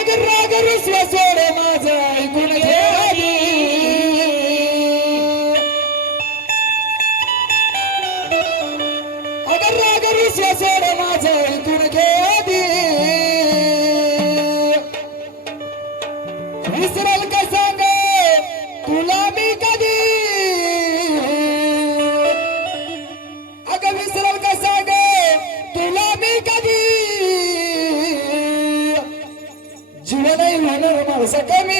राग राग रुसवा सोड माझा ऐकून अगर राग रुसवा माझा ऐकून Let me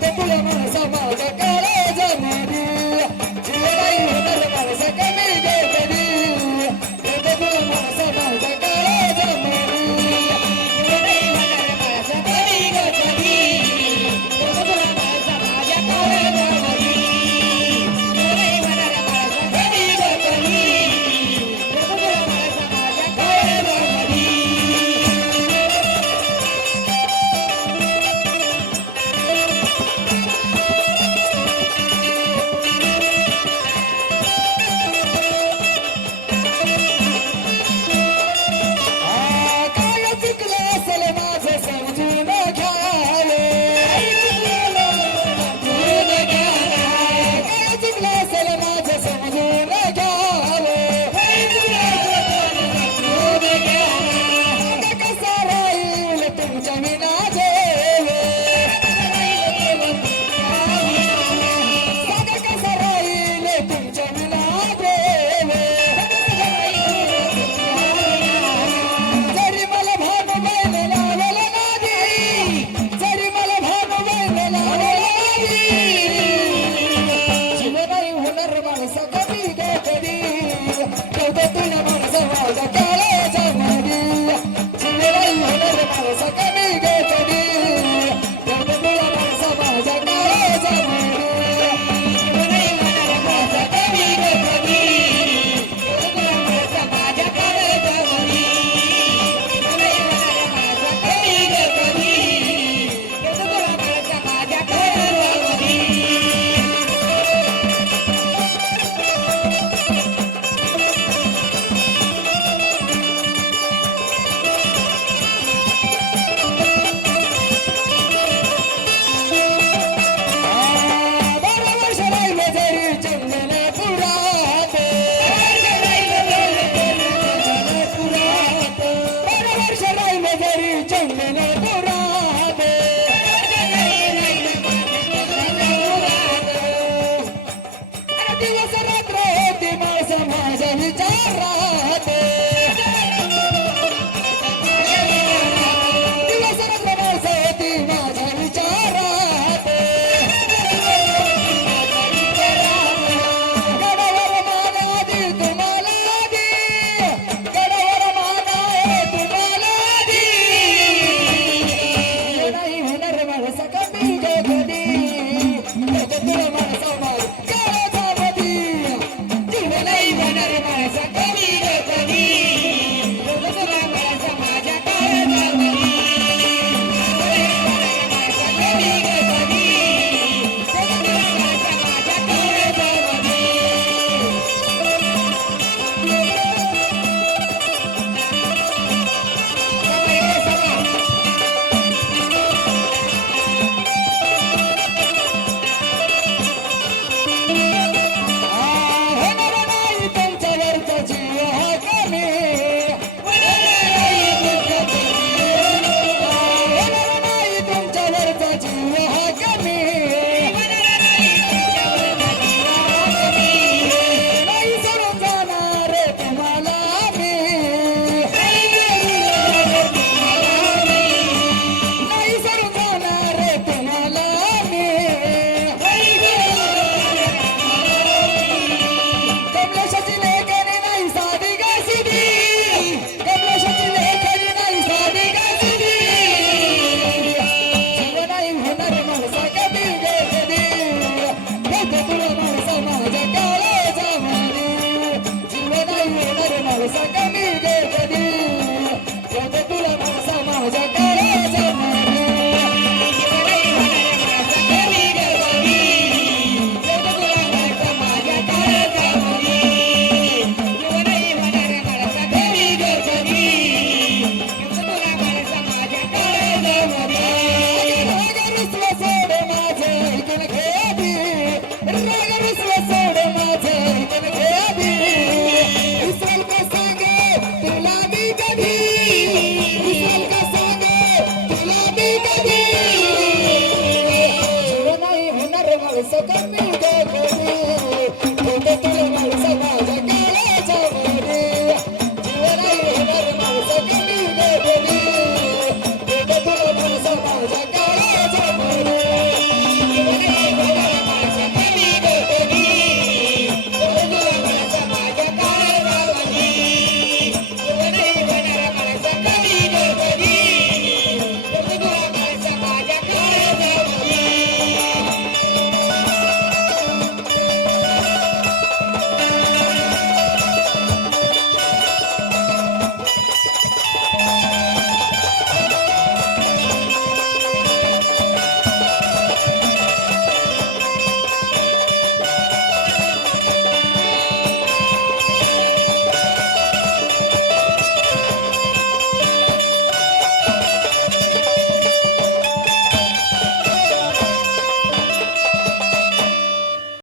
Este Te